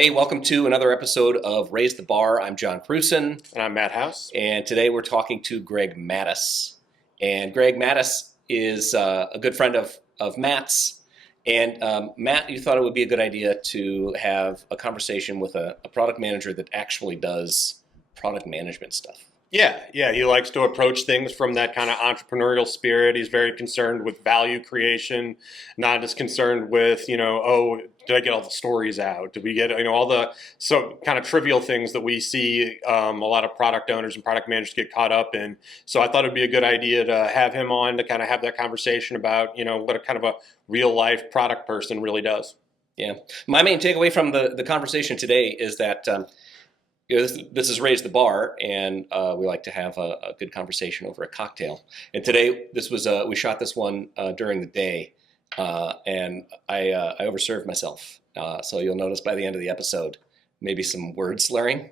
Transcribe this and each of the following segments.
Hey, welcome to another episode of Raise the Bar. I'm John Krewson. And I'm Matt House. And today we're talking to Greg Mattis. And Greg Mattis is a good friend of Matt's. And Matt, you thought it would be a good idea to have a conversation with a product manager that actually does product management stuff. Yeah, he likes to approach things from that kind of entrepreneurial spirit. He's very concerned with value creation, not as concerned with, did I get all the stories out? Did we get, all the kind of trivial things that we see a lot of product owners and product managers get caught up in. So I thought it'd be a good idea to have him on to kind of have that conversation about, what a kind of a real life product person really does. Yeah. My main takeaway from the conversation today is that this is Raise the Bar, and we like to have a good conversation over a cocktail. And today, we shot this one during the day, and I overserved myself. So you'll notice by the end of the episode, maybe some word slurring,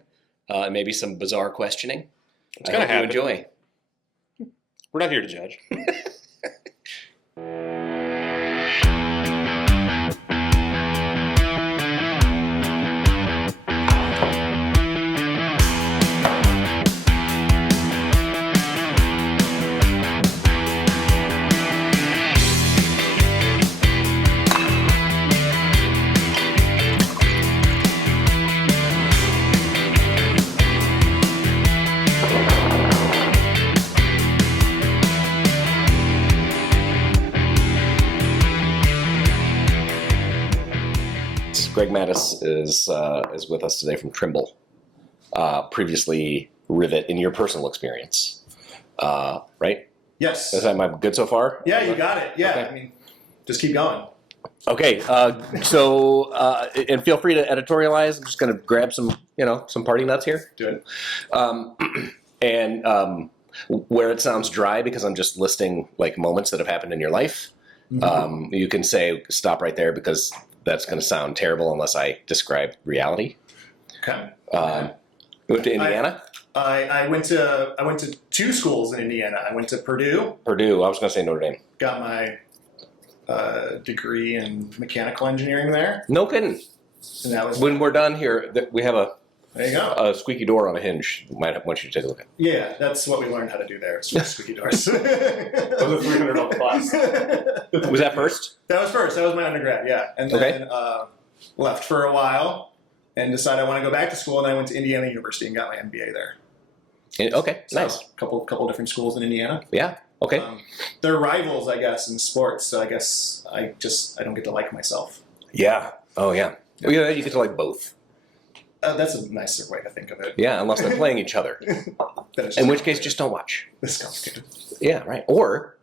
maybe some bizarre questioning. It's going to happen. Enjoy. We're not here to judge. Greg Mattis is with us today from Trimble. Previously Rivet in your personal experience, right? Yes. Am I good so far? Yeah, you got it. Yeah, Okay. Just keep going. Okay, and feel free to editorialize. I'm just going to grab some party nuts here. Do it. Where it sounds dry, because I'm just listing like moments that have happened in your life, you can say stop right there, because that's going to sound terrible unless I describe reality. Okay. You went to Indiana? I went to two schools in Indiana. I went to Purdue. Purdue. I was going to say Notre Dame. Got my degree in mechanical engineering there. No kidding. And that was When we're done here, we have there you go. a squeaky door on a hinge. Might want you to take a look at. Yeah, that's what we learned how to do there. Squeaky doors. That was a $300 class. Was that first? That was first. That was my undergrad. Yeah, and then left for a while and decided I want to go back to school. And I went to Indiana University and got my MBA there. Okay, So, nice. Couple different schools in Indiana. Yeah. Okay. They're rivals, I guess, in sports. So I guess I don't get to like myself. Yeah. Oh, yeah. You get to like both. That's a nicer way to think of it. Yeah, unless they're playing each other. In which case, just don't watch. This is complicated. Yeah, right. Or,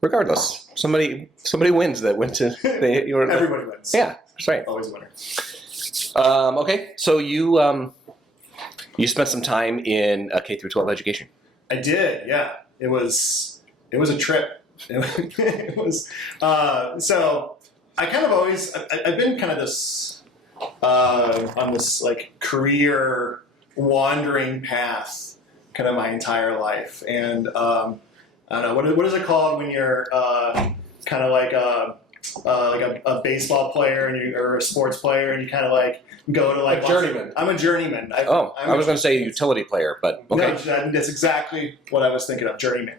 regardless, somebody wins that went to. Everybody wins. Yeah, that's right. Always a winner. Okay, so you spent some time in K through 12 education. I did. Yeah, it was a trip. It was so I kind of always I've been kind of this. On this like career wandering path kind of my entire life. And I don't know, what is it called when you're kind of like a baseball player or a sports player and you kind of like go to like a journeyman. I'm a journeyman. I was going to say utility player, but okay. No, that's exactly what I was thinking of, journeyman.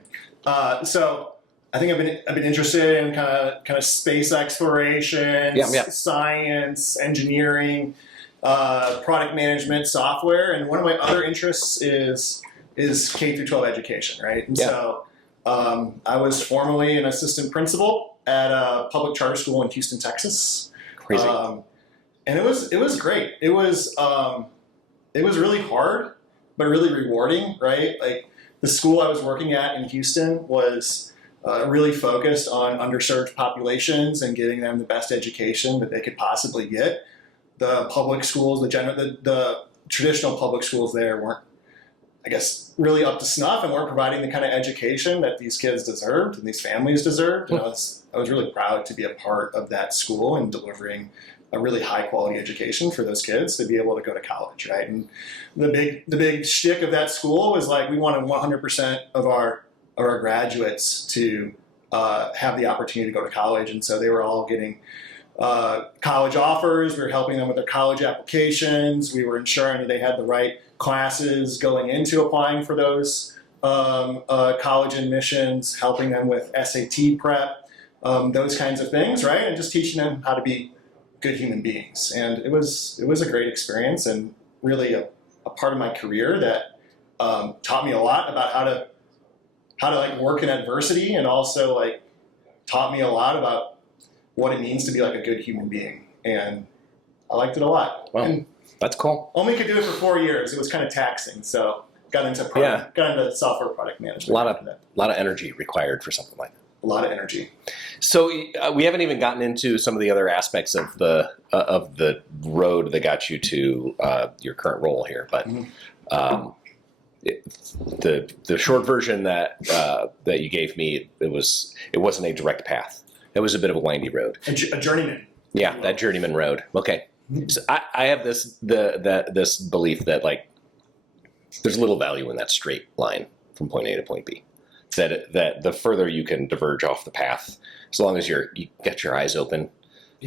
So I think I've been interested in kind of space exploration, science, engineering, product management, software, and one of my other interests is K through 12 education, right? And so I was formerly an assistant principal at a public charter school in Houston, Texas. Crazy. And it was great. It was really hard, but really rewarding, right? Like the school I was working at in Houston was really focused on underserved populations and giving them the best education that they could possibly get. The public schools, the traditional public schools there weren't, I guess, really up to snuff and weren't providing the kind of education that these kids deserved and these families deserved. And I was really proud to be a part of that school and delivering a really high quality education for those kids to be able to go to college, right? And the big shtick of that school was like we wanted 100% of our graduates to have the opportunity to go to college, and so they were all getting college offers. We were helping them with their college applications. We were ensuring that they had the right classes going into applying for those college admissions, helping them with SAT prep, those kinds of things, right? And just teaching them how to be good human beings. And it was a great experience, and really a part of my career that taught me a lot about how to like work in adversity, and also like taught me a lot about what it means to be like a good human being. And I liked it a lot. Wow, and that's cool. only could do it for 4 years. It was kind of taxing, so got into software product management. A lot of energy required for something like that. A lot of energy. So we haven't even gotten into some of the other aspects of the road that got you to your current role here, but the short version that you gave me, it wasn't a direct path. It was a bit of a windy road. A journeyman. Yeah, that journeyman road. Okay, so I have this belief that like there's little value in that straight line from point A to point B. That the further you can diverge off the path, as long as you get your eyes open,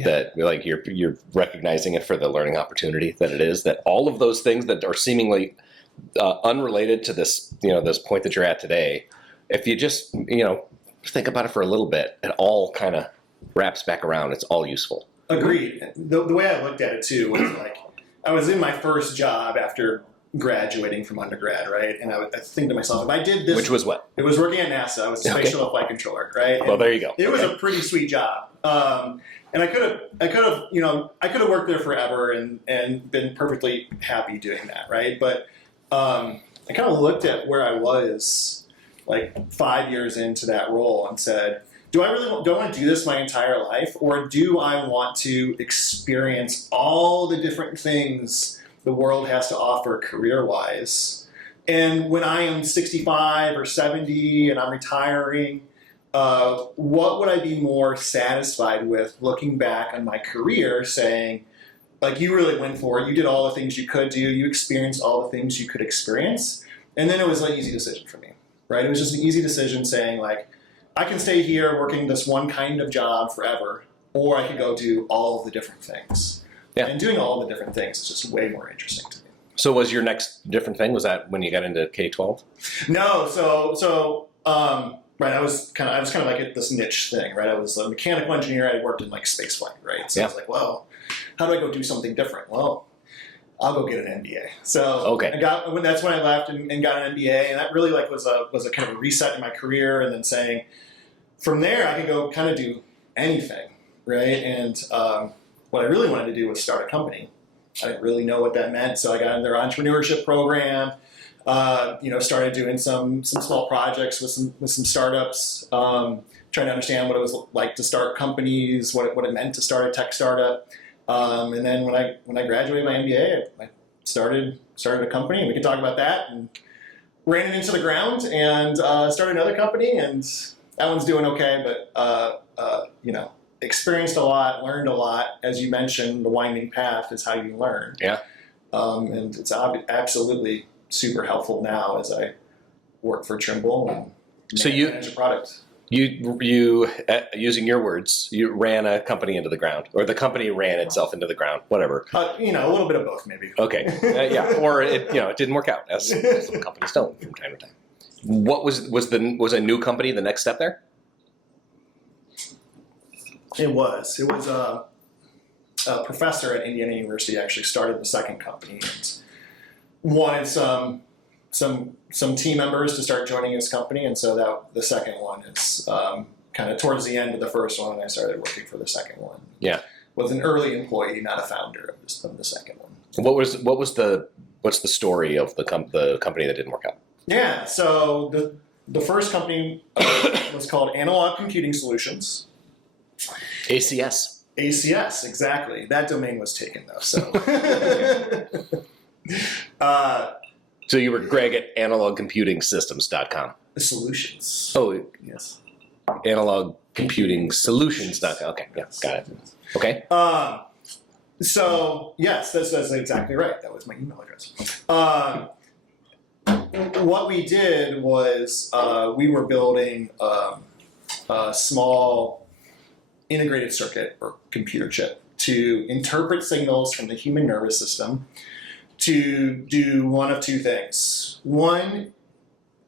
that like you're recognizing it for the learning opportunity that it is. That all of those things that are seemingly unrelated to this this point that you're at today, if you just think about it for a little bit, it all kind of wraps back around. It's all useful. Agreed. The way I looked at it too was like I was in my first job after graduating from undergrad, right? And I think to myself, if I did this, Which was what? It was working at NASA. I was a spatial flight controller, right? Well, there you go. It was a pretty sweet job, and I could have worked there forever and been perfectly happy doing that, right? But I kind of looked at where I was like 5 years into that role and said, do I want to do this my entire life, or do I want to experience all the different things the world has to offer career-wise? And when I am 65 or 70 and I'm retiring, what would I be more satisfied with looking back on my career saying, like, you really went for it, you did all the things you could do, you experienced all the things you could experience, and then it was an easy decision for me, right? It was just an easy decision saying, like, I can stay here working this one kind of job forever, or I could go do all of the different things. Yeah. And doing all the different things is just way more interesting to me. So was your next different thing, was that when you got into K-12? No, right, I was kind of like at this niche thing, right? I was a mechanical engineer. I worked in like space flight, right? So I was like, well, how do I go do something different? Well, I'll go get an MBA. So that's when I left and got an MBA, and that really like was a kind of a reset in my career, and then saying from there I could go kind of do anything, right? And what I really wanted to do was start a company. I didn't really know what that meant, so I got in their entrepreneurship program. Started doing some small projects with some startups, trying to understand what it was like to start companies, what it meant to start a tech startup. And then when I graduated my MBA, I started a company, and we can talk about that. And ran it into the ground and started another company, and that one's doing okay, but experienced a lot, learned a lot. As you mentioned, the winding path is how you learn. Yeah. And it's absolutely super helpful now as I work for Trimble and manage a product. You using your words, you ran a company into the ground, or the company ran itself into the ground, whatever. A little bit of both, maybe. Okay. Or it didn't work out, as some companies don't from time to time. What was a new company the next step there? It was a professor at Indiana University actually started the second company and wanted some team members to start joining his company, and so that the second one is kind of towards the end of the first one. I started working for the second one. Yeah, was an early employee, not a founder of the second one. What's the story of the company that didn't work out? Yeah, so the first company was called Analog Computing Solutions. ACS. ACS, exactly. That domain was taken though. So. So you were Greg at analogcomputingsystems.com. Solutions. Oh, yes. Analogcomputing.solutions.com. Okay, yeah, got it. Okay. So yes, that's exactly right. That was my email address. What we did was we were building a small integrated circuit or computer chip to interpret signals from the human nervous system to do one of two things. One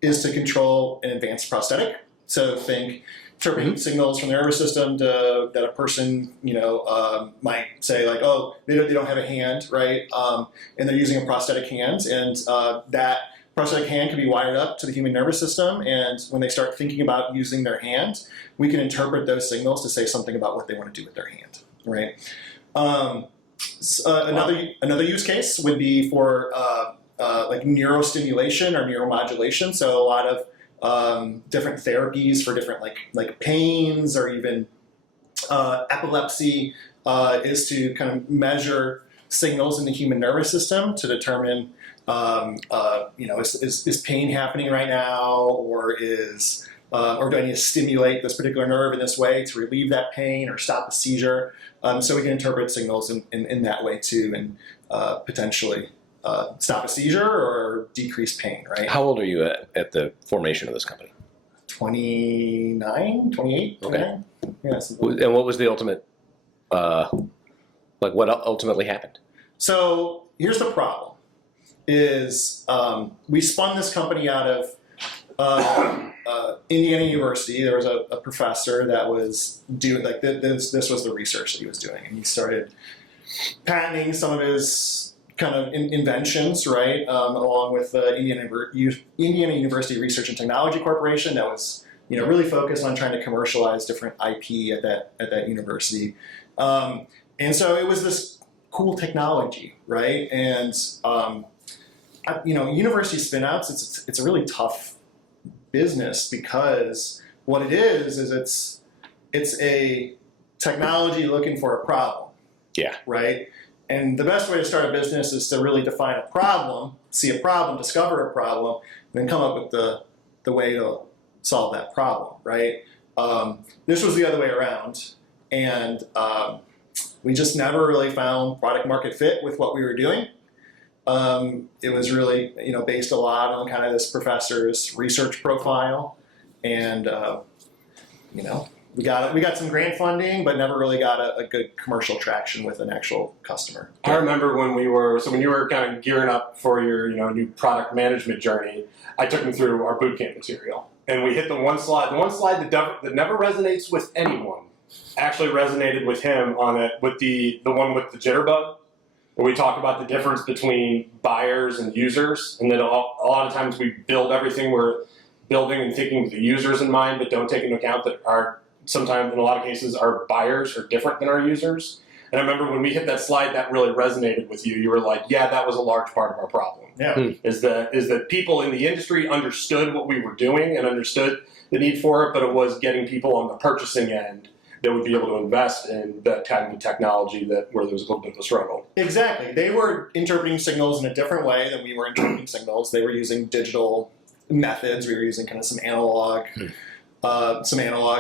is to control an advanced prosthetic. So think interpreting signals from the nervous system that a person, might say like, oh, they don't have a hand, right? And they're using a prosthetic hand, and that prosthetic hand can be wired up to the human nervous system. And when they start thinking about using their hand, we can interpret those signals to say something about what they want to do with their hand, right? Another use case would be for like neurostimulation or neuromodulation. So a lot of different therapies for different like pains or even epilepsy is to kind of measure signals in the human nervous system to determine, is pain happening right now, or or do I need to stimulate this particular nerve in this way to relieve that pain or stop a seizure? So we can interpret signals in that way too, and potentially stop a seizure or decrease pain, right? How old are you at the formation of this company? 29, 28. Okay. Yeah. And what was the ultimate, what ultimately happened? So here's the problem, is we spun this company out of Indiana University. There was a professor that was doing, this was the research that he was doing, and he started patenting some of his kind of inventions, right, along with Indiana University Research and Technology Corporation that was, really focused on trying to commercialize different IP at that university. And so it was this cool technology, right? And university spinouts, it's a really tough business, because what it is it's a technology looking for a problem. Yeah. Right? And the best way to start a business is to really define a problem, see a problem, discover a problem, and then come up with the way to solve that problem, right? This was the other way around, and we just never really found product market fit with what we were doing. It was really, based a lot on kind of this professor's research profile, and we got some grant funding, but never really got a good commercial traction with an actual customer. I remember when you were kind of gearing up for your new product management journey, I took them through our bootcamp material, and we hit the one slide that never resonates with anyone actually resonated with him on it, with the one with the jitterbug, where we talk about the difference between buyers and users, and that a lot of times we build everything we're building and thinking with the users in mind, but don't take into account that sometimes, in a lot of cases, our buyers are different than our users. And I remember when we hit that slide, that really resonated with you. You were like, yeah, that was a large part of our problem. Yeah. Is that people in the industry understood what we were doing and understood the need for it, but it was getting people on the purchasing end that would be able to invest in that type of technology where there was a little bit of a struggle. Exactly. They were interpreting signals in a different way than we were interpreting signals. They were using digital methods. We were using kind of some analog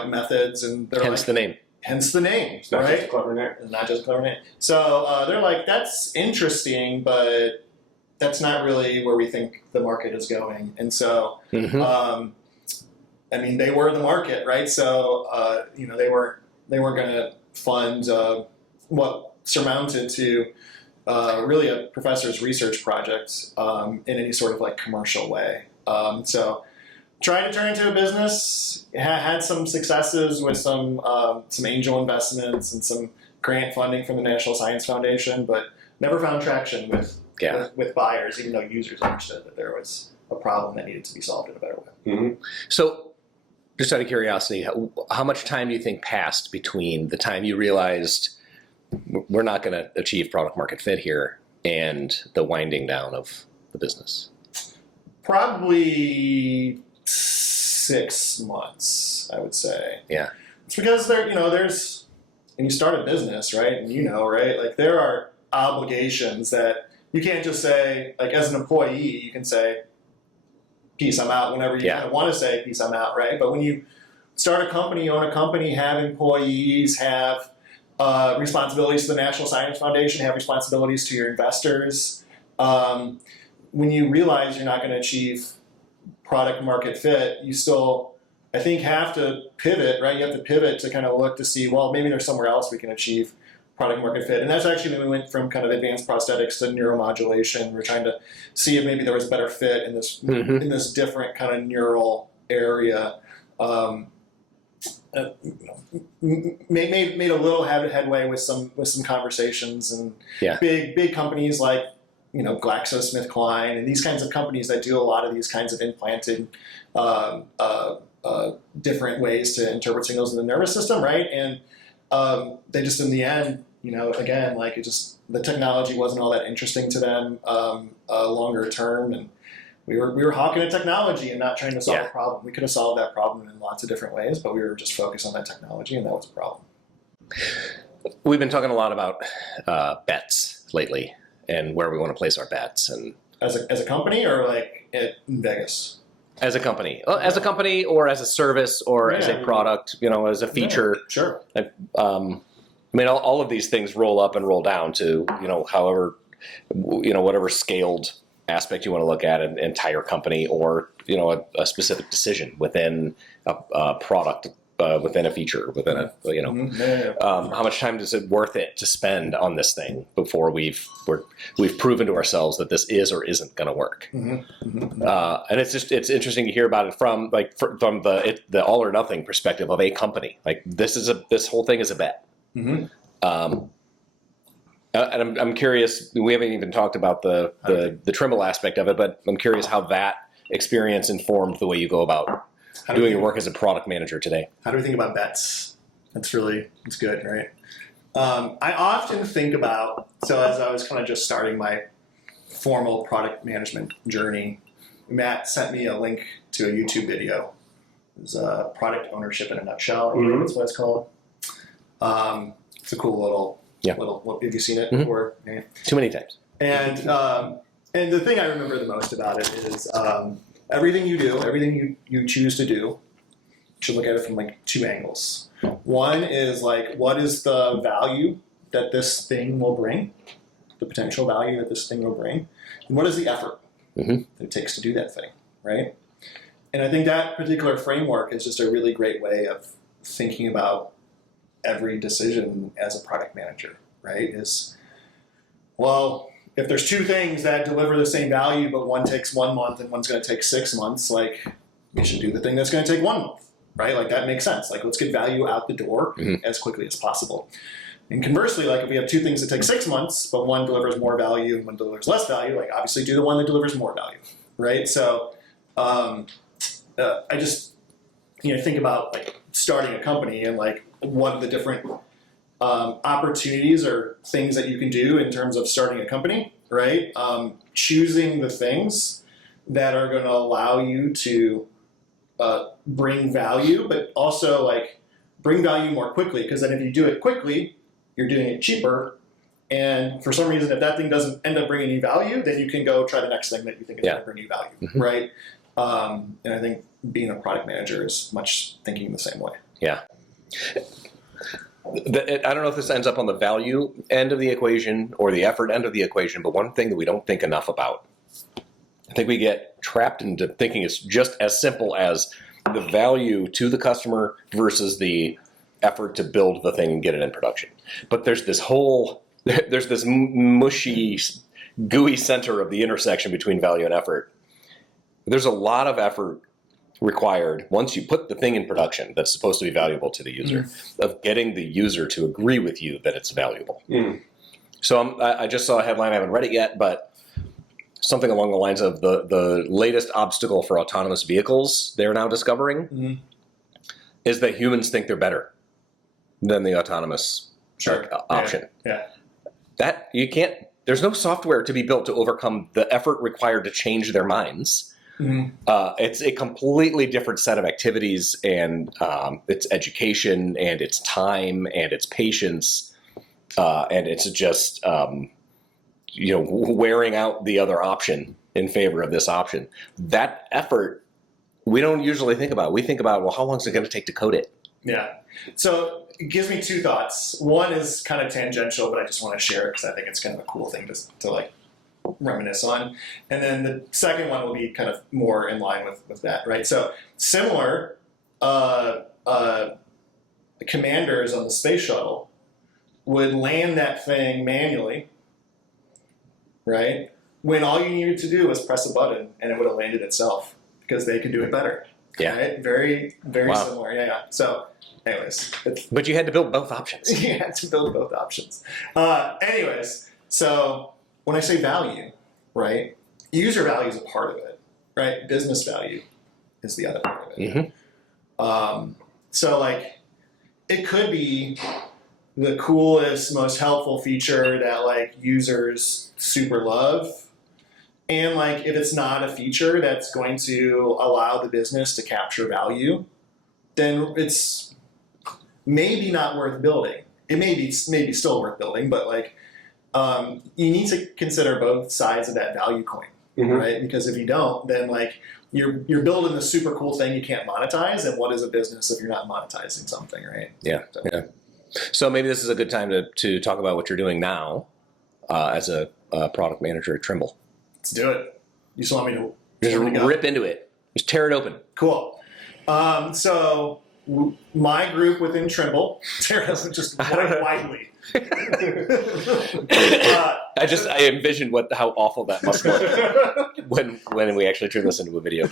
methods, and they're Hence the name. Hence the name, It's not right? just a clever name. It's not just a clever name. So they're like, that's interesting, but that's not really where we think the market is going. And so, they were the market, right? So, they weren't going to fund what surmounted to really a professor's research project in any sort of like commercial way. So tried to turn into a business, had some successes with some angel investments and some grant funding from the National Science Foundation, but never found traction with buyers, even though users understood that there was a problem that needed to be solved in a better way. Mm-hmm. So, just out of curiosity, how much time do you think passed between the time you realized we're not going to achieve product market fit here and the winding down of the business? Probably 6 months, I would say. Yeah. It's because there's, when you start a business, right, and right, like there are obligations that you can't just say, like as an employee, you can say, peace, I'm out, whenever you kind of want to say, peace, I'm out, right? But when you start a company, own a company, have employees, have responsibilities to the National Science Foundation, have responsibilities to your investors, when you realize you're not going to achieve product market fit, you still I think have to pivot, right? You have to pivot to kind of look to see, well, maybe there's somewhere else we can achieve product market fit. And that's actually when we went from kind of advanced prosthetics to neuromodulation. We're trying to see if maybe there was better fit in this in this different kind of neural area. Made a little headway with some conversations, and big companies like GlaxoSmithKline and these kinds of companies that do a lot of these kinds of implanted different ways to interpret signals in the nervous system, right? And they just, in the end, again, like the technology wasn't all that interesting to them longer term, and we were hawking a technology and not trying to solve a problem. We could have solved that problem in lots of different ways, but we were just focused on that technology, and that was a problem. We've been talking a lot about bets lately and where we want to place our bets, and as a company, or like in Vegas. As a company, or as a service, or as a product, as a feature. Yeah, sure. All of these things roll up and roll down to, however, whatever scaled aspect you want to look at, an entire company, or, a specific decision within a product, within a feature, within a, how much time is it worth it to spend on this thing before we've proven to ourselves that this is or isn't going to work. And it's interesting to hear about it from the all or nothing perspective of a company. Like this whole thing is a bet. And I'm curious, we haven't even talked about the Trimble aspect of it, but I'm curious how that experience informed the way you go about doing your work as a product manager today. How do we think about bets? It's good, right? I often think about, so as I was kind of just starting my formal product management journey, Matt sent me a link to a YouTube video. It was Product Ownership in a Nutshell, I think that's what it's called. It's a cool little, have you seen it before? Yeah. Too many times. And the thing I remember the most about it is everything you do, everything you choose to do, you should look at it from like two angles. One is like, what is the value that this thing will bring, the potential value that this thing will bring, and what is the effort that it takes to do that thing, right? And I think that particular framework is just a really great way of thinking about every decision as a product manager, right? Is, well, if there's two things that deliver the same value, but one takes 1 month and one's going to take 6 months, like we should do the thing that's going to take 1 month, right? Like that makes sense. Like let's get value out the door as quickly as possible. And conversely, like if we have two things that take 6 months, but one delivers more value and one delivers less value, like obviously do the one that delivers more value, right? So I just think about like starting a company and like what are the different opportunities or things that you can do in terms of starting a company, right? Choosing the things that are going to allow you to bring value, but also like bring value more quickly. Because then if you do it quickly, you're doing it cheaper. And for some reason, if that thing doesn't end up bringing you value, then you can go try the next thing that you think is going to bring you value, right? And I think being a product manager is much thinking the same way. Yeah. I don't know if this ends up on the value end of the equation or the effort end of the equation, but one thing that we don't think enough about, I think we get trapped into thinking it's just as simple as the value to the customer versus the effort to build the thing and get it in production. But there's this mushy, gooey center of the intersection between value and effort. There's a lot of effort required once you put the thing in production that's supposed to be valuable to the user, of getting the user to agree with you that it's valuable. So I just saw a headline, I haven't read it yet, but something along the lines of the latest obstacle for autonomous vehicles they're now discovering is that humans think they're better than the autonomous option. That you can't, there's no software to be built to overcome the effort required to change their minds. It's a completely different set of activities, and it's education, and it's time, and it's patience, and it's just wearing out the other option in favor of this option. That effort we don't usually think about. We think about, well, how long is it going to take to code it? Yeah. So it gives me two thoughts. One is kind of tangential, but I just want to share it because I think it's kind of a cool thing to like reminisce on. And then the second one will be kind of more in line with that, right? So similar, commanders on the space shuttle would land that thing manually, right? When all you needed to do was press a button and it would have landed itself because they could do it better. Yeah. Right? Very, very Wow. similar. Yeah. So, anyways, But you had to build both options. you had to build both options. Anyways, so when I say value, right, user value is a part of it, right? Business value is the other part of it. So, like, it could be the coolest, most helpful feature that, like, users super love. And, like, if it's not a feature that's going to allow the business to capture value, then it's maybe not worth building. It may be still worth building, but, like, you need to consider both sides of that value coin, right? Because if you don't, then, like, you're building a super cool thing you can't monetize, and what is a business if you're not monetizing something, right? Yeah. So maybe this is a good time to talk about what you're doing now as a product manager at Trimble. Let's do it. You just want me to Just go? rip into it. Just tear it open. Cool. So my group within Trimble, just quite widely. I envisioned how awful that must look when we actually turn this into a video.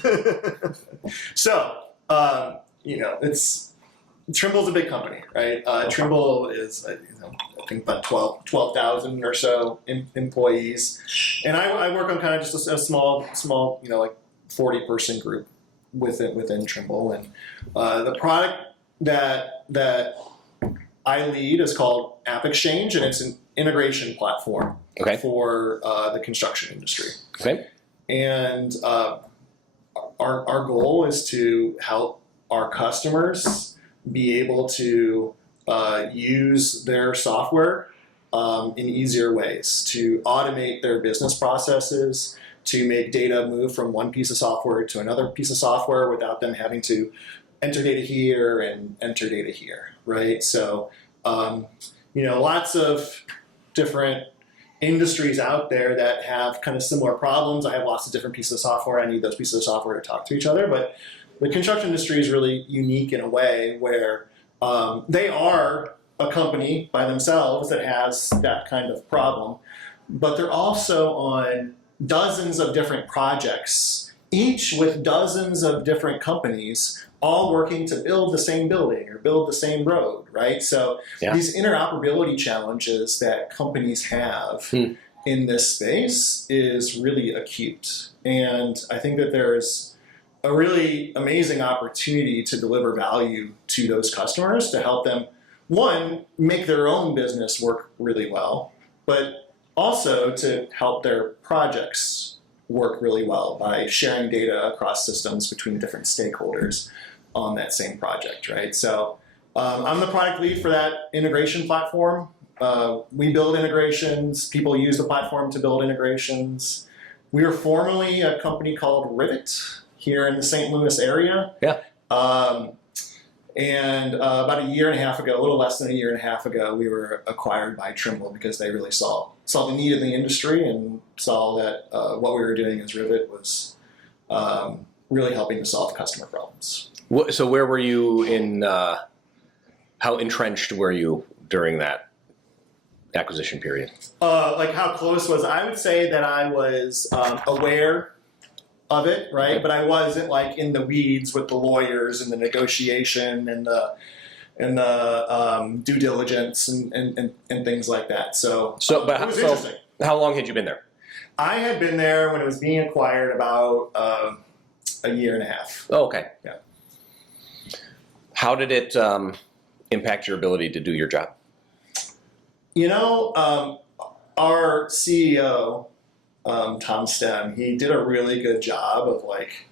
So, Trimble's a big company, right? Trimble is, I think about 12,000 or so employees. And I work on kind of just a small, like 40-person group within Trimble. And the product that I lead is called App Exchange, and it's an integration platform for the construction industry. Okay. And our goal is to help our customers be able to use their software in easier ways, to automate their business processes, to make data move from one piece of software to another piece of software without them having to enter data here and enter data here, right? So, lots of different industries out there that have kind of similar problems. I have lots of different pieces of software. I need those pieces of software to talk to each other. But the construction industry is really unique in a way where they are a company by themselves that has that kind of problem, but they're also on dozens of different projects, each with dozens of different companies, all working to build the same building or build the same road, right? So these interoperability challenges that companies have in this space is really acute. And I think that there's a really amazing opportunity to deliver value to those customers to help them, one, make their own business work really well, but also to help their projects work really well by sharing data across systems between different stakeholders on that same project, right? So I'm the product lead for that integration platform. We build integrations. People use the platform to build integrations. We were formerly a company called Rivet here in the St. Louis area. Yeah. And about a year and a half ago, a little less than a year and a half ago, we were acquired by Trimble because they really saw the need in the industry and saw that what we were doing as Rivet was really helping to solve customer problems. So where were you how entrenched were you during that acquisition period? Like how close was I? would say that I was aware of it, right? But I wasn't like in the weeds with the lawyers and the negotiation and the due diligence and things like that. So it was interesting. How long had you been there? I had been there when it was being acquired about a year and a half. Oh, okay. Yeah. How did it impact your ability to do your job? Our CEO, Tom Stem, he did a really good job of like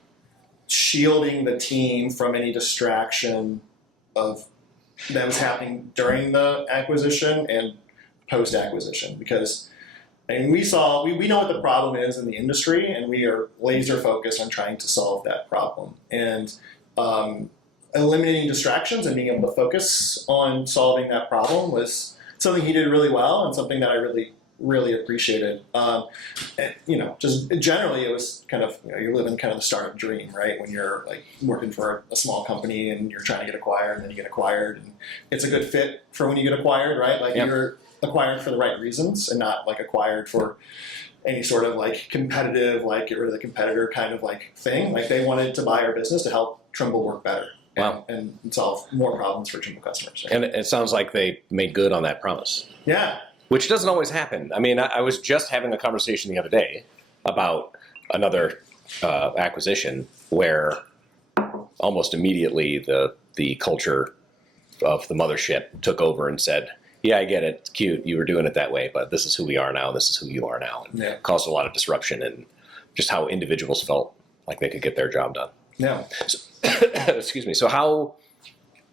shielding the team from any distraction of that was happening during the acquisition and post-acquisition, because we know what the problem is in the industry, and we are laser focused on trying to solve that problem. And eliminating distractions and being able to focus on solving that problem was something he did really well and something that I really really appreciated. And, just generally, it was kind of, you're living kind of the startup dream, right? When you're like working for a small company and you're trying to get acquired, and then you get acquired, and it's a good fit for when you get acquired, right? Like you're acquired for the right reasons and not like acquired for any sort of like competitive, like get rid of the competitor kind of like thing. Like they wanted to buy our business to help Trimble work better. Wow. And solve more problems for Trimble customers. Right? And it sounds like they made good on that promise. Yeah. Which doesn't always happen. I mean, I was just having a conversation the other day about another acquisition where almost immediately the culture of the mothership took over and said, yeah, I get it. It's cute. You were doing it that way, but this is who we are now. This is who you are now. And it caused a lot of disruption and just how individuals felt like they could get their job done. Yeah. So, excuse me. So how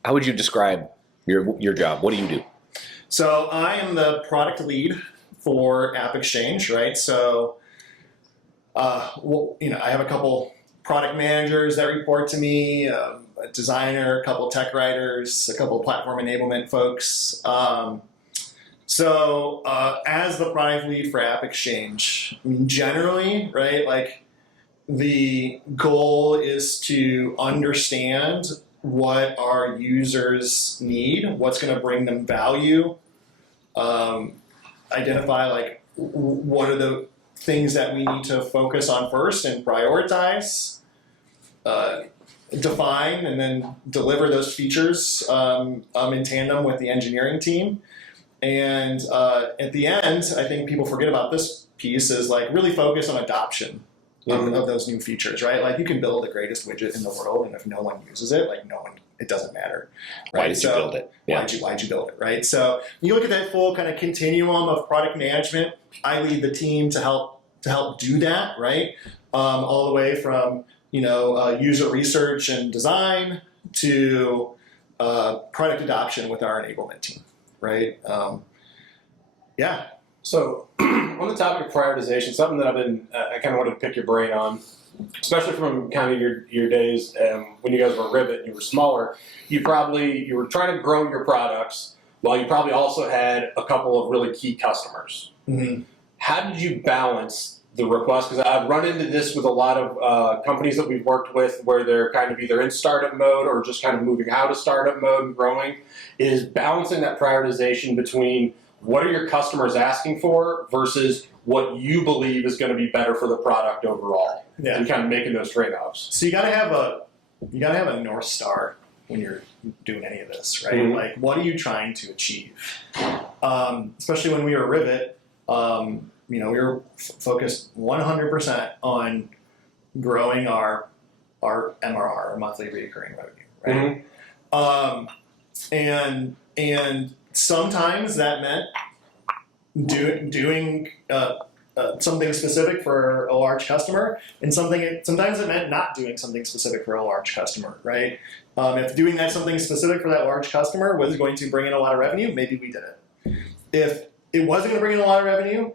would you describe your job? What do you do? So I am the product lead for App Exchange, right? So, I have a couple product managers that report to me, a designer, a couple tech writers, a couple platform enablement folks. As the product lead for App Exchange, I mean, generally, right, like the goal is to understand what our users need, what's going to bring them value, identify like what are the things that we need to focus on first and prioritize, define, and then deliver those features in tandem with the engineering team. And at the end, I think people forget about this piece is like really focus on adoption of those new features, right? Like you can build the greatest widget in the world, and if no one uses it, like it doesn't matter. Right? Why did you build it? Yeah. Why'd you build it, right? So you look at that full kind of continuum of product management. I lead the team to help do that, right? All the way from user research and design to product adoption with our enablement team, right? Yeah. So on the topic of prioritization, something that I kind of wanted to pick your brain on, especially from kind of your days when you guys were Rivet and you were smaller, you were trying to grow your products while you probably also had a couple of really key customers. Mm-hmm. How did you balance the request? Because I've run into this with a lot of companies that we've worked with where they're kind of either in startup mode or just kind of moving out of startup mode and growing, is balancing that prioritization between what are your customers asking for versus what you believe is going to be better for the product overall, and kind of making those trade-offs. So you gotta have a North Star when you're doing any of this, right? Mm-hmm. Like, what are you trying to achieve? Especially when we were Rivet, we were focused 100% on growing our MRR, our monthly recurring revenue, right? Mm-hmm. And sometimes that meant doing something specific for a large customer, and sometimes it meant not doing something specific for a large customer, right? If doing that something specific for that large customer was going to bring in a lot of revenue, maybe we did it. If it wasn't going to bring in a lot of revenue,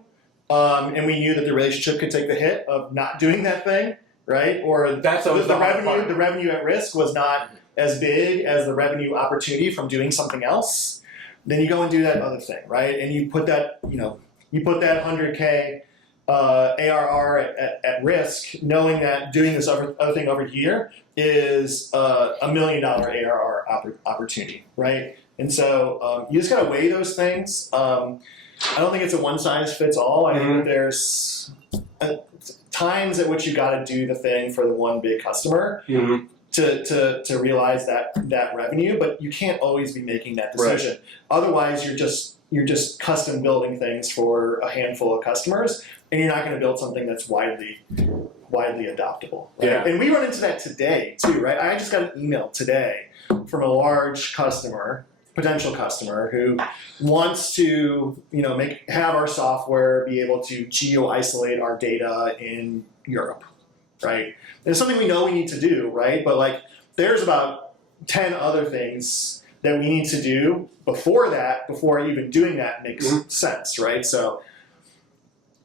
and we knew that the relationship could take the hit of not doing that thing, right? Or the revenue at risk was not as big as the revenue opportunity from doing something else, then you go and do that other thing, right? And you put that, you put that 100K ARR at risk, knowing that doing this other thing over here is a $1 million ARR opportunity, right? And so you just got to weigh those things. I don't think it's a one size fits all. I think that there's times at which you got to do the thing for the one big customer. Mm-hmm. To realize that revenue, but you can't always be making that decision. Right. Otherwise, you're just custom building things for a handful of customers, and you're not going to build something that's widely adoptable. Right? Yeah. And we run into that today too, right? I just got an email today from a large potential customer who wants to have our software be able to geo-isolate our data in Europe, right? It's something we know we need to do, right? But there's about 10 other things that we need to do before even doing that makes sense, right? So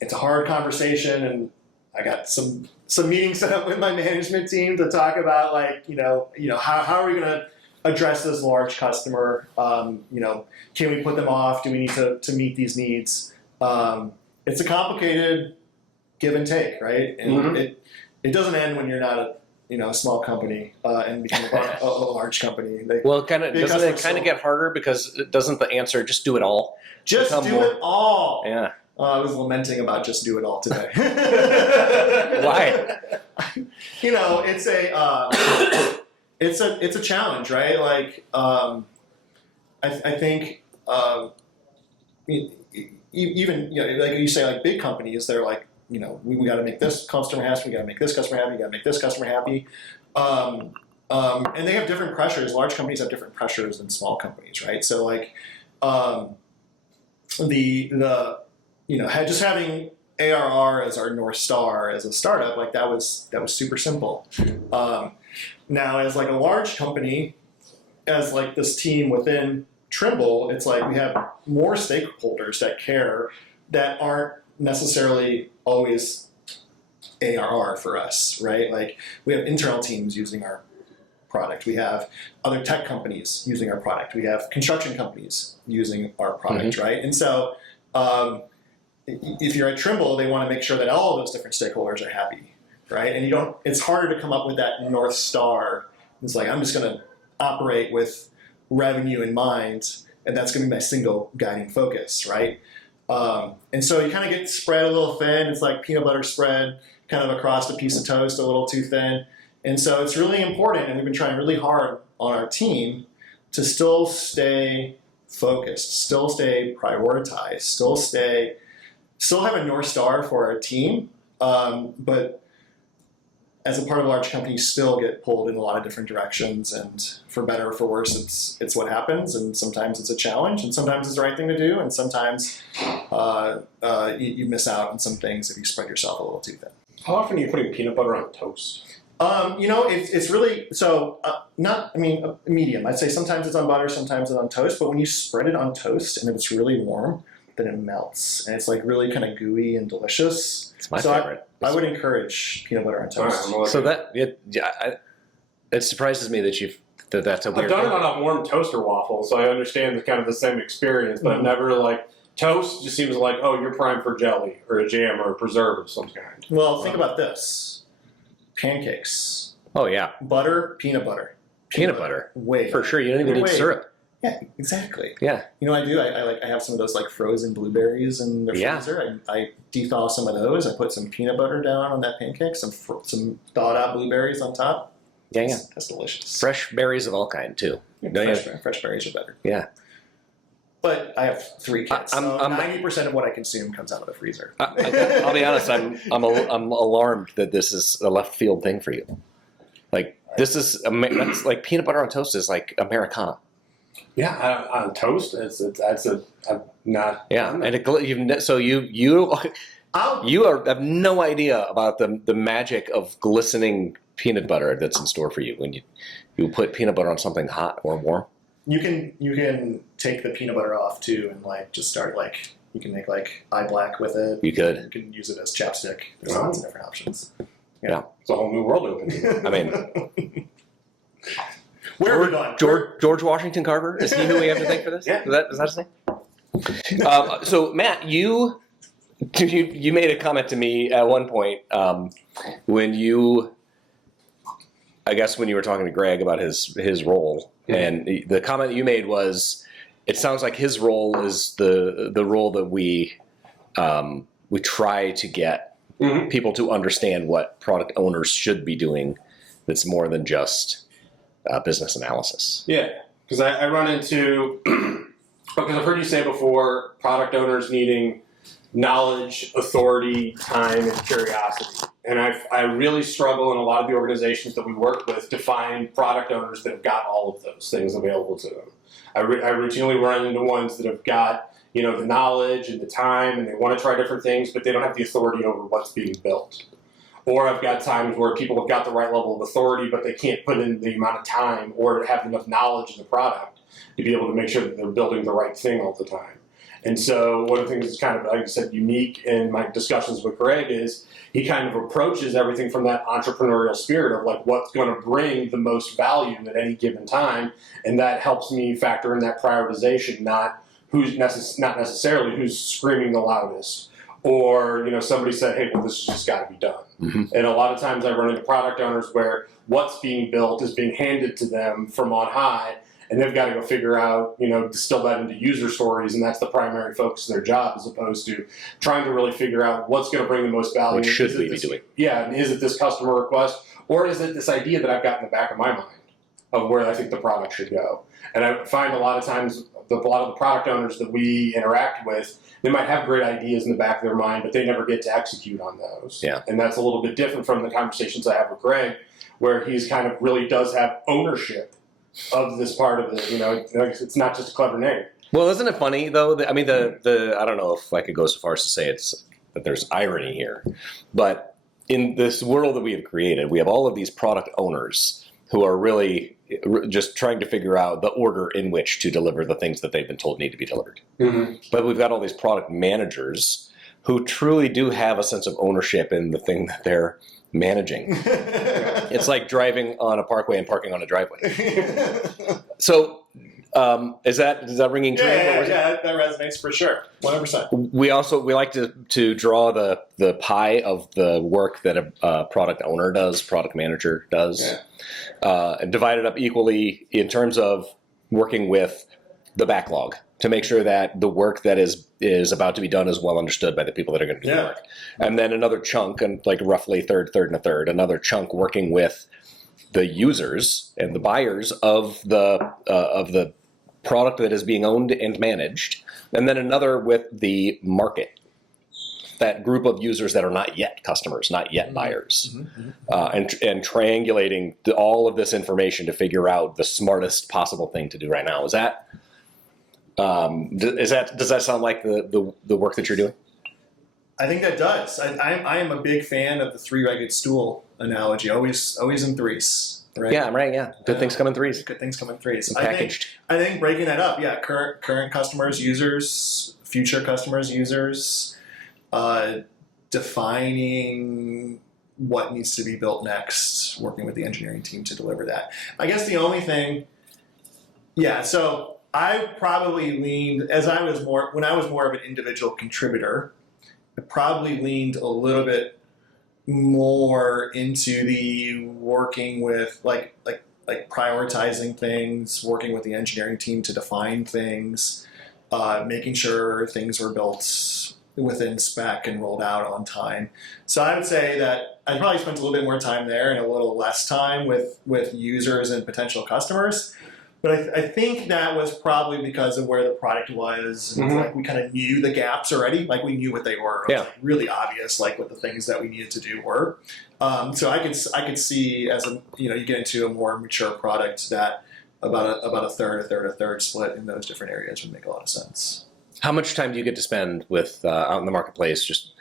it's a hard conversation, and I got some meetings set up with my management team to talk about how are we going to address this large customer? Can we put them off? Do we need to meet these needs? it's a complicated give and take, right? And it doesn't end when you're not a small company and become a large company. Well, doesn't it kind of get harder because doesn't the answer just do it all? Just do it all. Yeah. I was lamenting about just do it all today. Why? It's a challenge, right? Like I think even like you say, like big companies, they're like, we got to make this customer happy, we got to make this customer happy, we got to make this customer happy, and they have different pressures. Large companies have different pressures than small companies, right? So like just having ARR as our North Star as a startup, like that was super simple. Now, as like a large company, as like this team within Trimble, it's like we have more stakeholders that care that aren't necessarily always ARR for us, right? Like we have internal teams using our product. We have other tech companies using our product. We have construction companies using our product, right? And so if you're at Trimble, they want to make sure that all of those different stakeholders are happy, right? And it's harder to come up with that North Star. It's like, I'm just going to operate with revenue in mind, and that's going to be my single guiding focus, right? And so you kind of get spread a little thin. It's like peanut butter spread kind of across a piece of toast, a little too thin. And so it's really important, and we've been trying really hard on our team to still stay focused, still stay prioritized, still have a North Star for our team, but as a part of a large company, you still get pulled in a lot of different directions, and for better or for worse, it's what happens, and sometimes it's a challenge, and sometimes it's the right thing to do, and sometimes you miss out on some things if you spread yourself a little too thin. How often are you putting peanut butter on toast? It's really, medium. I'd say sometimes it's on butter, sometimes it's on toast, but when you spread it on toast and if it's really warm, then it melts, and it's like really kind of gooey and delicious. It's my favorite. I would encourage peanut butter on toast. It surprises me that that's a weird I've done thing. it on a warm toaster waffle, so I understand kind of the same experience, but I've never toast just seems like, oh, you're primed for jelly or a jam or a preserve of some kind. Well, think about this. Pancakes. Oh, yeah. Butter, peanut butter. Peanut butter. Way. For sure. You don't even need Way. syrup. Yeah, exactly. Yeah. You know what I do? I have some of those like frozen blueberries in the freezer. I de-thaw some of those. I put some peanut butter down on that pancake, some thawed out blueberries on top. Yeah. That's delicious. Fresh berries of all kind, too. Fresh berries are better. Yeah. But I have 3 kids, so 90% of what I consume comes out of the freezer. I'll be honest. I'm alarmed that this is a left field thing for you. Like that's like peanut butter on toast is like Americana. Yeah, on toast, I'm not. Yeah, and you have no idea about the magic of glistening peanut butter that's in store for you when you put peanut butter on something hot or warm. You can take the peanut butter off too, and just start you can make eye black with it. You could. You can use it as chapstick. There's lots of different options. Yeah. It's a whole new world open. I mean, where are we going? George Washington Carver, is he who we have to thank for this? Yeah. Is that his name? So Matt, you made a comment to me at one point when you were talking to Greg about his role, and the comment that you made was, it sounds like his role is the role that we try to get people to understand what product owners should be doing. That's more than just business analysis. Yeah, because I run into, because I've heard you say before, product owners needing knowledge, authority, time, and curiosity. And I really struggle in a lot of the organizations that we work with to find product owners that have got all of those things available to them. I routinely run into ones that have got the knowledge and the time, and they want to try different things, but they don't have the authority over what's being built. Or I've got times where people have got the right level of authority, but they can't put in the amount of time or have enough knowledge in the product to be able to make sure that they're building the right thing all the time. And so one of the things that's kind of, like I said, unique in my discussions with Greg is he kind of approaches everything from that entrepreneurial spirit of what's going to bring the most value at any given time. And that helps me factor in that prioritization, not who's not necessarily who's screaming the loudest. Or, somebody said, hey, well, this has just got to be done. Mm-hmm. And a lot of times I run into product owners where what's being built is being handed to them from on high, and they've got to go figure out, distill that into user stories, and that's the primary focus of their job, as opposed to trying to really figure out what's going to bring the most value. What should we be doing? Yeah, and is it this customer request, or is it this idea that I've got in the back of my mind of where I think the product should go? And I find a lot of times a lot of the product owners that we interact with, they might have great ideas in the back of their mind, but they never get to execute on those. Yeah. And that's a little bit different from the conversations I have with Greg, where he's kind of really does have ownership of this part of it. It's not just a clever name. Well, isn't it funny though? I mean, the I don't know if I could go so far as to say that there's irony here, but in this world that we have created, we have all of these product owners who are really just trying to figure out the order in which to deliver the things that they've been told need to be delivered. Mm-hmm. But we've got all these product managers who truly do have a sense of ownership in the thing that they're managing. It's like driving on a parkway and parking on a driveway. So does that ringing true? Yeah, that resonates for sure, 100%. We like to draw the pie of the work that a product owner does, product manager does, and divide it up equally in terms of working with the backlog to make sure that the work that is about to be done is well understood by the people that are going to do the work. And then another chunk, and like roughly third, and a third, another chunk working with the users and the buyers of the product that is being owned and managed, and then another with the market, that group of users that are not yet customers, not yet buyers, and triangulating all of this information to figure out the smartest possible thing to do right now. Does that sound like the work that you're doing? I think that does. I am a big fan of the three-legged stool analogy. Always in threes. Right? Yeah, right. Yeah, good things come in threes. Good things come in threes. Packaged. I think breaking that up. Yeah, current customers, users, future customers, users, defining what needs to be built next. Working with the engineering team to deliver that. I guess the only thing. Yeah. So I probably leaned when I was more of an individual contributor. I probably leaned a little bit more into the working with like prioritizing things, working with the engineering team to define things, making sure things were built within spec and rolled out on time. So I would say that I probably spent a little bit more time there and a little less time with users and potential customers. But I think that was probably because of where the product was. And like we kind of knew the gaps already. Like we knew what they were. It was like really obvious, like what the things that we needed to do were. So I could see as you get into a more mature product that about a third split in those different areas would make a lot of sense. How much time do you get to spend with out in the marketplace, just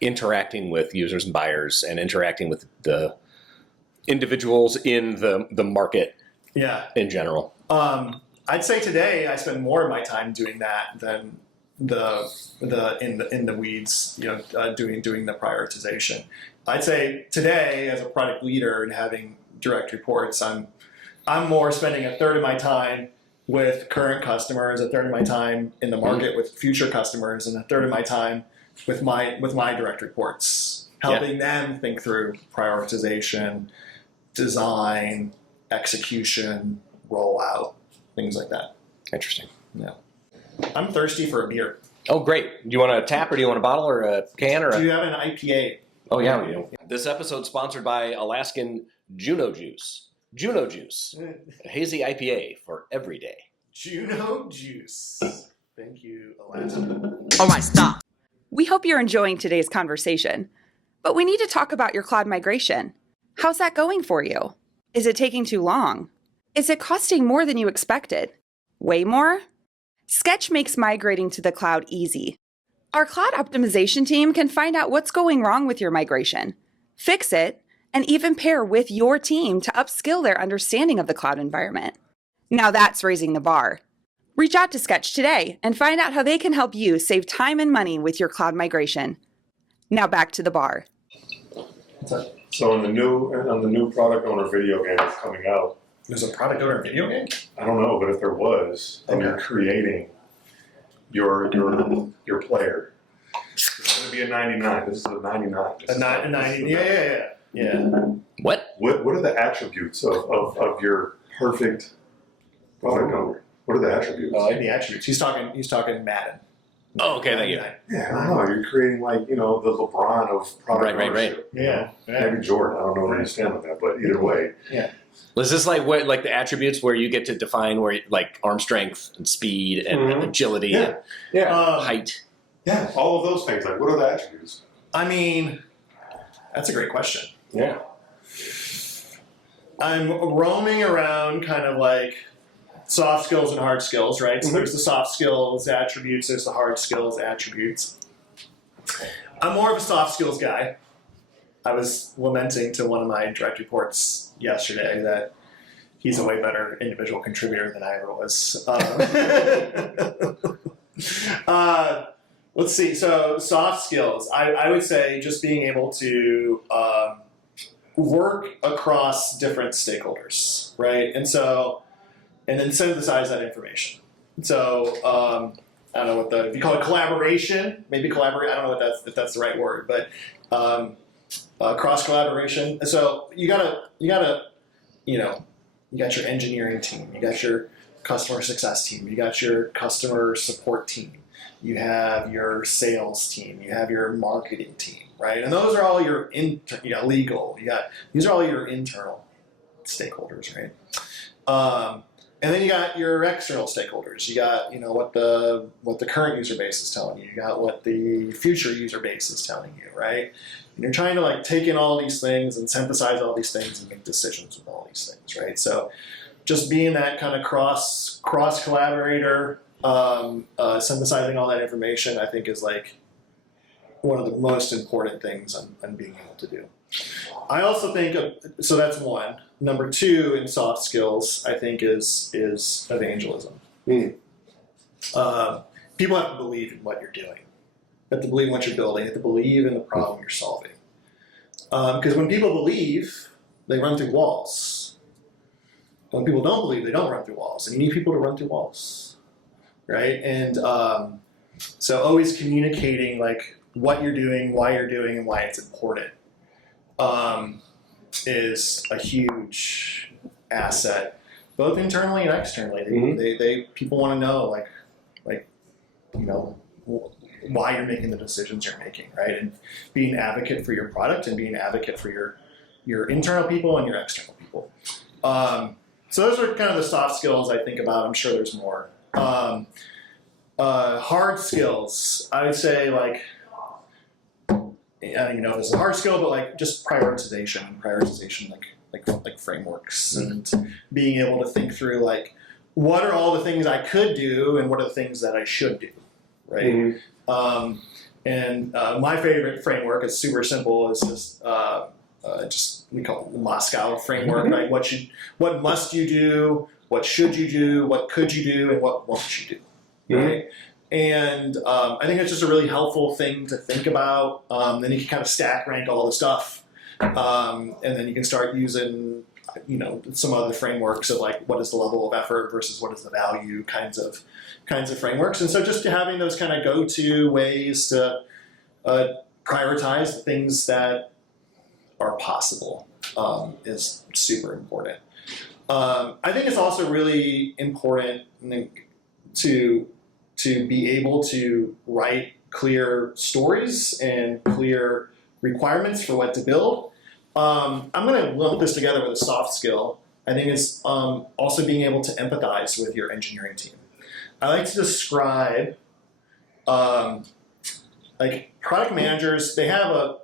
interacting with users and buyers, and interacting with the individuals in the market? Yeah. In general, I'd say today I spend more of my time doing that than in the weeds, doing the prioritization. I'd say today, as a product leader and having direct reports, I'm more spending a third of my time with current customers, a third of my time in the market with future customers, and a third of my time with my direct reports, helping them think through prioritization, design, execution, rollout, things like that. Interesting. Yeah. I'm thirsty for a beer. Oh, great. Do you want a tap, or do you want a bottle, or a can, or Do you have an IPA? Oh, yeah, we do. This episode sponsored by Alaskan Juno Juice. Juno Juice, a hazy IPA for every day. Juno Juice. Thank you, Alaska. All right, stop. We hope you're enjoying today's conversation, but we need to talk about your cloud migration. How's that going for you? Is it taking too long? Is it costing more than you expected? Way more? Sketch makes migrating to the cloud easy. Our cloud optimization team can find out what's going wrong with your migration, fix it, and even pair with your team to upskill their understanding of the cloud environment. Now that's raising the bar. Reach out to Sketch today and find out how they can help you save time and money with your cloud migration. Now back to the bar. So on the new product owner video game that's coming out, There's a product owner video game? I don't know, but if there was, and you're creating your player. It's going to be a 99. This is a 99. A 90. Yeah. What? What are the attributes of your perfect product owner? What are the attributes? The attributes. He's talking Madden. Oh, okay, thank you. Yeah, I don't know. You're creating the LeBron of product ownership. Yeah. Maybe Jordan. I don't know where you stand on that, but either way. Yeah. Was this like the attributes where you get to define like arm strength and speed and agility and height? Yeah, all of those things. Like, what are the attributes? I mean, that's a great question. Yeah. I'm roaming around kind of like soft skills and hard skills, right? So there's the soft skills attributes, there's the hard skills attributes. I'm more of a soft skills guy. I was lamenting to one of my direct reports yesterday that he's a way better individual contributor than I ever was. Let's see. So soft skills, I would say just being able to work across different stakeholders, right? And then synthesize that information. So I don't know if you call it collaboration, maybe collaborate. I don't know if that's the right word, but cross collaboration. So you got your engineering team, you got your customer success team, you got your customer support team, you have your sales team, you have your marketing team, right? And those are all your legal. These are all your internal stakeholders, right? And then you got your external stakeholders. You got what the current user base is telling you. You got what the future user base is telling you, right? And you're trying to take in all these things and synthesize all these things and make decisions with all these things, right? So just being that kind of cross collaborator, synthesizing all that information, I think is one of the most important things on being able to do. I also think so that's one. Number two in soft skills, I think, is evangelism. People have to believe in what you're doing. You have to believe in what you're building. You have to believe in the problem you're solving. Because when people believe, they run through walls. When people don't believe, they don't run through walls. And you need people to run through walls, right? And so always communicating what you're doing, why you're doing, and why it's important. Is a huge asset, both internally and externally. They people want to know why you're making the decisions you're making, right? And being an advocate for your product and being an advocate for your internal people and your external people. So those are kind of the soft skills I think about. I'm sure there's more. Hard skills, I would say I don't even know if it's a hard skill, but just prioritization, like frameworks, and being able to think through what are all the things I could do and what are the things that I should do, right? My favorite framework is super simple. It's just we call it the Moscow framework, right? What must you do? What should you do? What could you do? And what won't you do, right? And I think it's just a really helpful thing to think about. Then you can kind of stack rank all the stuff, and then you can start using, some other frameworks of what is the level of effort versus what is the value kinds of frameworks. And so just having those kind of go-to ways to prioritize the things that are possible is super important. I think it's also really important to be able to write clear stories and clear requirements for what to build. I'm going to lump this together with a soft skill. I think it's also being able to empathize with your engineering team. I like to describe product managers. They have a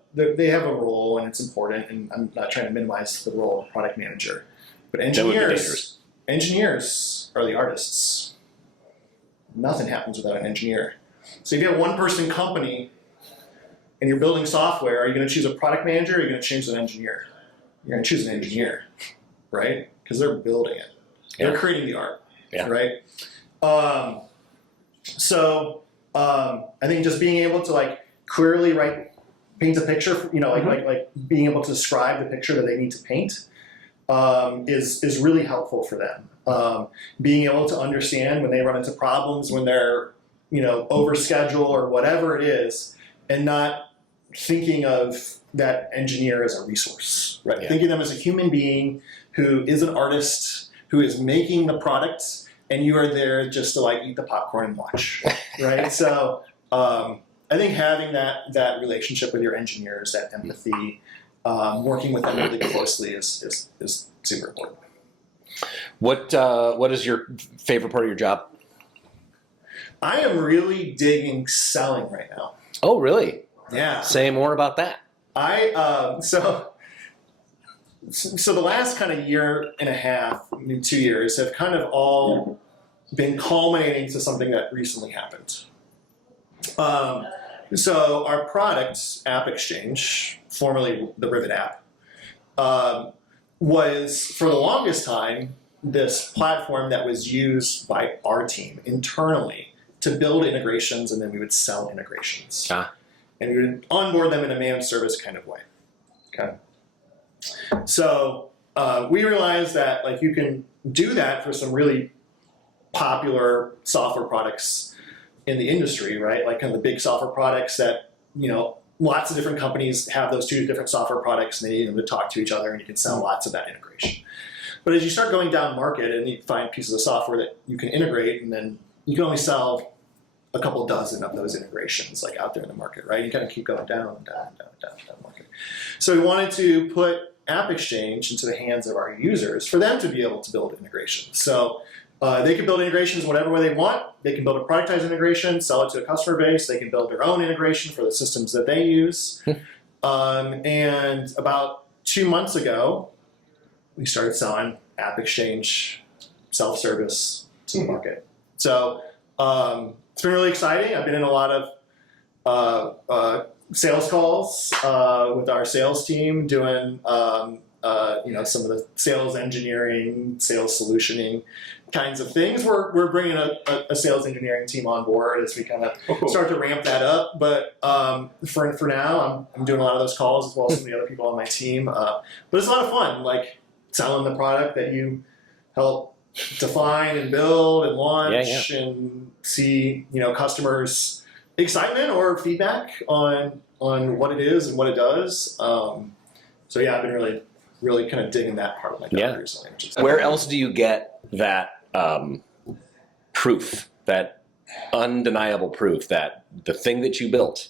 role and it's important. And I'm not trying to minimize the role of product manager, but engineers are the artists. Nothing happens without an engineer. So if you have one-person company and you're building software, are you going to choose a product manager or are you going to choose an engineer? You're going to choose an engineer, right? Because they're building it. They're creating the art, right? I think just being able to clearly paint a picture, like being able to describe the picture that they need to paint is really helpful for them. Being able to understand when they run into problems, when they're over schedule or whatever it is, and not thinking of that engineer as a resource, right? Yeah. Thinking of them as a human being who is an artist, who is making the product, and you are there just to like eat the popcorn and watch, right? So I think having that relationship with your engineers, that empathy, working with them really closely is super important. What is your favorite part of your job? I am really digging selling right now. Oh, really? Yeah. Say more about that. So the last kind of year and a half, 2 years, have kind of all been culminating to something that recently happened. So our product, App Exchange, formerly the Rivet app, was for the longest time this platform that was used by our team internally to build integrations, and then we would sell integrations. Ah. And we would onboard them in a managed service kind of way. Okay. So we realized that like you can do that for some really popular software products in the industry, right? Like kind of the big software products that, lots of different companies have those two different software products and they need them to talk to each other, and you can sell lots of that integration. But as you start going down market and you find pieces of software that you can integrate, and then you can only sell a couple dozen of those integrations like out there in the market, right? You kind of keep going down market. So we wanted to put App Exchange into the hands of our users for them to be able to build integrations. So they can build integrations whatever way they want. They can build a productized integration, sell it to a customer base. They can build their own integration for the systems that they use. And about 2 months ago, we started selling App Exchange self-service to the market. So it's been really exciting. I've been in a lot of sales calls with our sales team, doing some of the sales engineering, sales solutioning kinds of things. We're bringing a sales engineering team on board as we kind of start to ramp that up. But for now, I'm doing a lot of those calls as well as some of the other people on my team. But it's a lot of fun, like selling the product that you help define and build and launch, and see customers' excitement or feedback on what it is and what it does. So yeah, I've been really kind of digging that part of my job recently. Where else do you get that proof, that undeniable proof that the thing that you built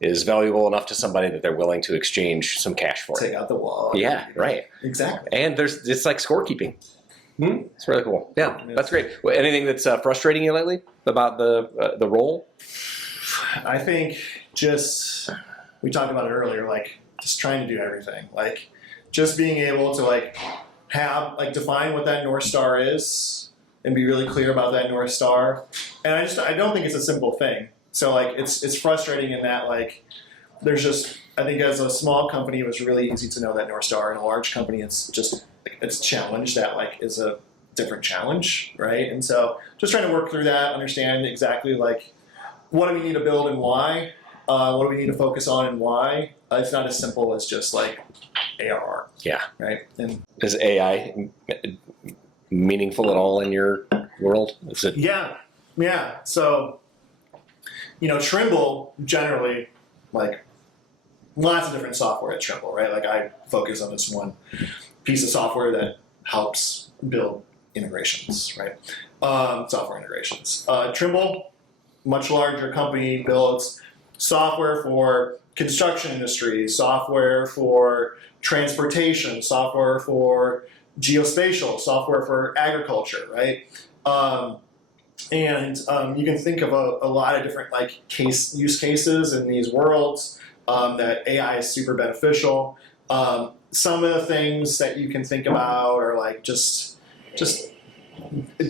is valuable enough to somebody that they're willing to exchange some cash for Take it? out the wall. Yeah, right. Exactly. And it's like scorekeeping. It's really cool. Yeah, that's great. Well, anything that's frustrating you lately about the role? I think we talked about it earlier, like just trying to do everything, like just being able to define what that North Star is and be really clear about that North Star. And I don't think it's a simple thing. So like it's frustrating in that like there's just, I think as a small company it was really easy to know that North Star. In a large company it's a challenge that like is a different challenge, right? And so just trying to work through that, understand exactly like what do we need to build and why, what do we need to focus on and why. It's not as simple as just like ARR. Yeah. Right. And is AI meaningful at all in your world? Is it? Yeah. So, Trimble generally, like lots of different software at Trimble, right? Like I focus on this one piece of software that helps build integrations, right? Software integrations. Trimble, much larger company, builds software for construction industry, software for transportation, software for geospatial, software for agriculture, right? And you can think of a lot of different like use cases in these worlds that AI is super beneficial. Some of the things that you can think about are like just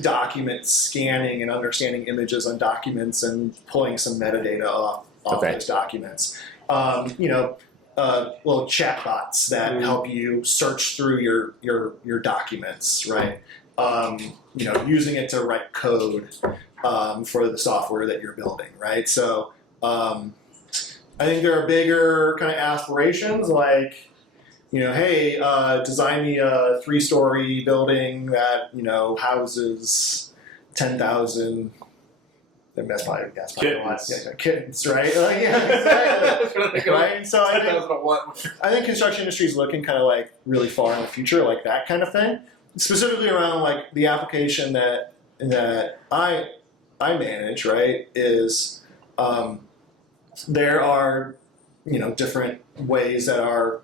document scanning and understanding images on documents and pulling some metadata off those documents. Little chatbots that help you search through your documents, right? Using it to write code for the software that you're building, right? So I think there are bigger kind of aspirations like, hey, design me a 3-story building that, houses 10,000 That's probably a lot. Kittens. Yeah, kittens, right? Like, yeah, exactly. Right. So I think construction industry is looking kind of like really far in the future, like that kind of thing. Specifically around like the application that I manage, right? Is there are different ways that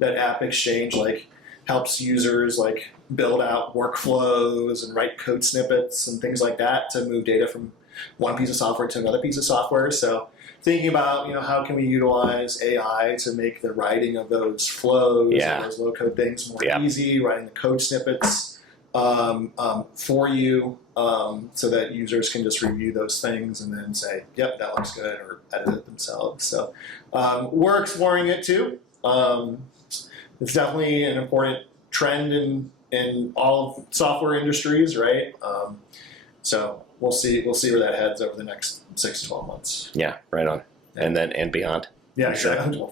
App Exchange like helps users like build out workflows and write code snippets and things like that to move data from one piece of software to another piece of software. So thinking about how can we utilize AI to make the writing of those flows, and those low code things more easy, writing the code snippets for you, so that users can just review those things and then say, yep, that looks good, or edit it themselves. So we're exploring it too. It's definitely an important trend in all of software industries, right? So we'll see where that heads over the next 6 to 12 months. Yeah, right on. And beyond. Yeah, sure. Yeah.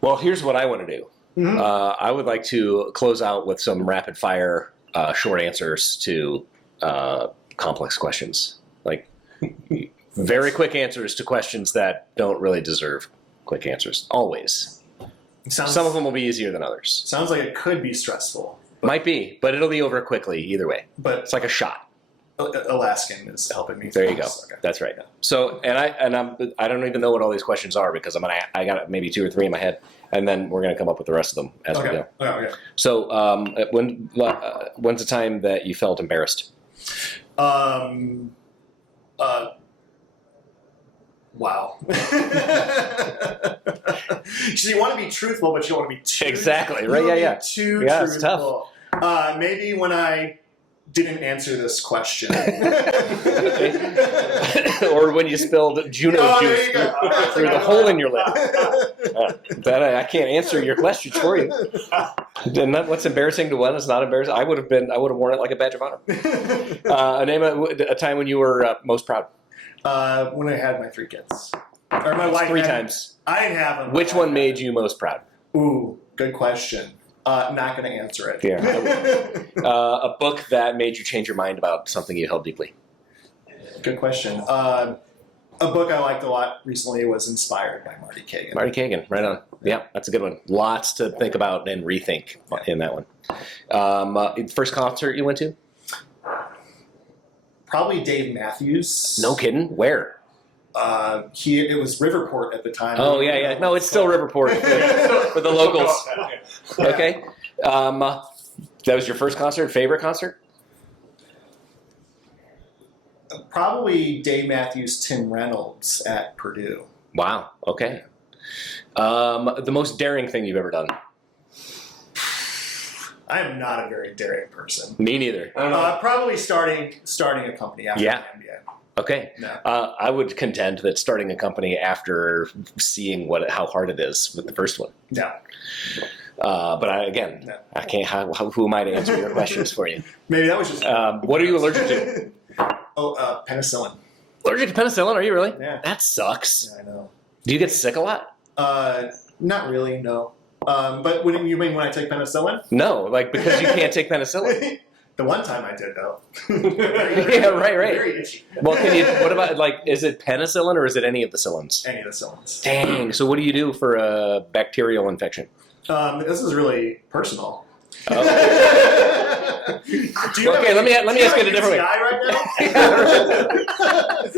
Well, here's what I want to do. Mm-hmm. I would like to close out with some rapid fire short answers to complex questions. Like very quick answers to questions that don't really deserve quick answers. Always. Some of them will be easier than others. Sounds like it could be stressful. Might be, but it'll be over quickly either way. But it's like a shot. Alaskan is helping me. There you go. Okay. That's right. So, I don't even know what all these questions are because I got maybe 2 or 3 in my head, and then we're going to come up with the rest of them as we go. Okay. So, when's the time that you felt embarrassed? Wow. So you want to be truthful, but you don't want to be too exactly right. Yeah. Too yeah, truthful. It's tough. Maybe when I didn't answer this question, or when you spilled Juno juice through the hole in your lip. That I can't answer your questions for you. And what's embarrassing to one is not embarrassing. I would have worn it like a badge of honor. Name a time when you were most proud. When I had my 3 kids. Or my wife. 3 times. I didn't have them. Which one made you most proud? Ooh, good question. Not going to answer it. Yeah. A book that made you change your mind about something you held deeply. Good question. A book I liked a lot recently was Inspired by Marty Kagan. Marty Kagan, right on. Yeah, that's a good one. Lots to think about and rethink in that one. First concert you went to? Probably Dave Matthews. No kidding. Where? It was Riverport at the time. Oh yeah. No, it's still Riverport for the locals. Okay. That was your first concert. Favorite concert? Probably Dave Matthews, Tim Reynolds at Purdue. Wow. Okay. The most daring thing you've ever done? I am not a very daring person. Me neither. Probably starting a company after the MBA. Okay. No. I would contend that starting a company after seeing how hard it is with the first one. No. But I can't. Who am I to answer your questions for you? Maybe that was just. What are you allergic to? Penicillin. Allergic to penicillin? Are you really? Yeah. That sucks. Yeah, I know. Do you get sick a lot? Not really. No. But what do you mean when I take penicillin? No, like because you can't take penicillin. The one time I did, though. Yeah, right. Very itchy. Well, what about, is it penicillin or is it any of the cillins? Any of the cillins. Dang. So what do you do for a bacterial infection? This is really personal. Okay, let me ask it a different way. Right now? Is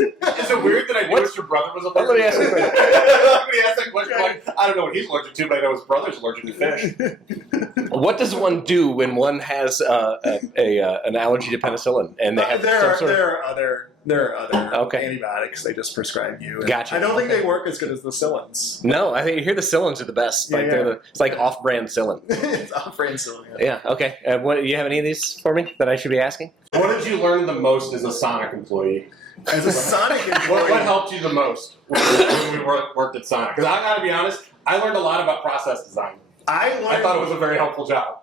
it weird that I knew your brother was allergic? Let me ask you a question. Let me ask that question. Like, I don't know what he's allergic to, but I know his brother's allergic to fish. What does one do when one has an allergy to penicillin and they have there are other antibiotics they just prescribe you. Gotcha. I don't think they work as good as the Cillins. No, I think you hear the Cillins are the best. It's like off-brand Cillin. It's off-brand Cillin. Yeah. Okay. Do you have any of these for me that I should be asking? What did you learn the most as a Sonic employee? As a Sonic employee, what helped you the most when we worked at Sonic? Because I got to be honest, I learned a lot about process design. I thought it was a very helpful job.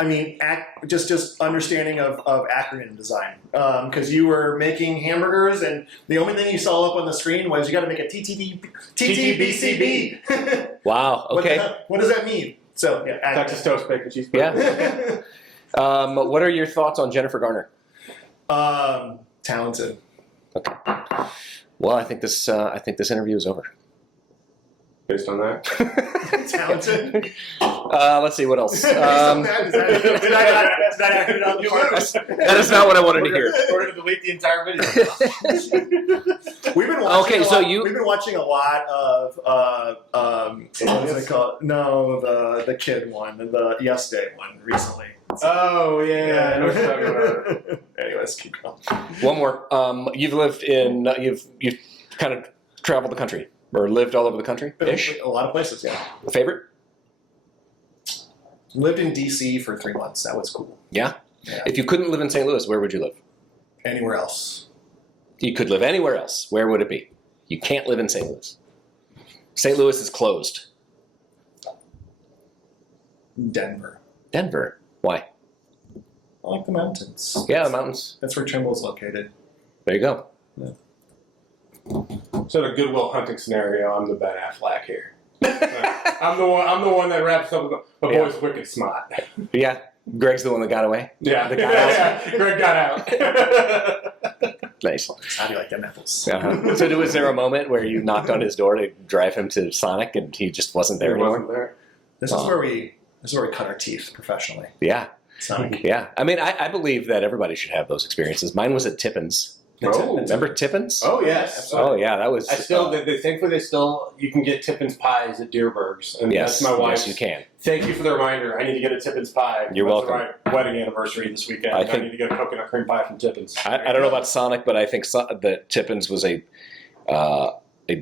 I mean, just understanding of acronym design. Because you were making hamburgers, and the only thing you saw up on the screen was you got to make a TTBCB. Wow. Okay. What does that mean? So yeah, Texas toast, bacon, cheese. Yeah. What are your thoughts on Jennifer Garner? Talented. Okay. Well, I think this interview is over. Based on that. Talented. Let's see what else. Is that accurate on the part? That is not what I wanted to hear. We're going to delete the entire video. We've been watching. Okay, a so lot, you- We've been watching a lot of what is it called? No, the kid one, the Yes Day one recently. Oh, yeah. I know what you're talking about. Anyways, keep going. One more. You've lived in. You've kind of traveled the country or lived all over the country ish. A lot of places, yeah. Favorite? Lived in DC for 3 months. That was cool. Yeah. Yeah. If you couldn't live in St. Louis, where would you live? Anywhere else? You could live anywhere else. Where would it be? You can't live in St. Louis. St. Louis is closed. Denver. Denver. Why? I like the mountains. Yeah, the mountains. That's where Trimble's located. There you go. So in a Goodwill Hunting scenario, I'm the Ben Affleck here. I'm the one that wraps up with the boy's wicked smart. Yeah. Greg's the one that got away. Yeah, The guy else. yeah. Greg got out. Nice. How do you like them apples? Uh-huh. So was there a moment where you knocked on his door to drive him to Sonic and he just wasn't there He anymore? wasn't there. This is where we cut our teeth professionally. Yeah. Sonic. Yeah. I mean, I believe that everybody should have those experiences. Mine was at Tippins. Oh. Remember Tippins? Oh, yes. Oh, yeah. That was. I still, thankfully, you can get Tippins pies at Deerberg's. And Yes. that's my wife's. Yes, you can. Thank you for the reminder. I need to get a Tippins pie. You're That's welcome. My wedding anniversary this weekend. I I think- need to get a coconut cream pie from Tippins. I don't know about Sonic, but I think that Tippins was a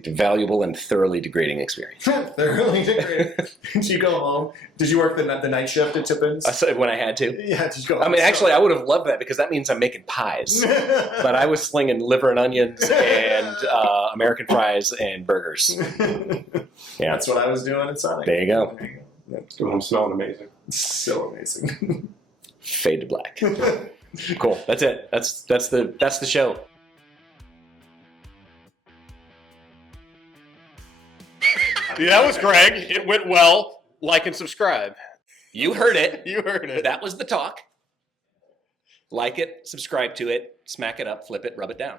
valuable and thoroughly degrading experience. They're really great. Did you go home? Did you work the night shift at Tippins? I said when I had to. Yeah, did you go home? I mean, actually, I would have loved that because that means I'm making pies. But I was slinging liver and onions and American fries and burgers. Yeah. That's what I was doing at Sonic. There you go. Ooh, I'm smelling amazing. So amazing. Fade to black. Cool. That's it. That's the show. Yeah, that was Greg. It went well. Like and subscribe. You heard it. You heard it. That was the talk. Like it, subscribe to it, smack it up, flip it, rub it down.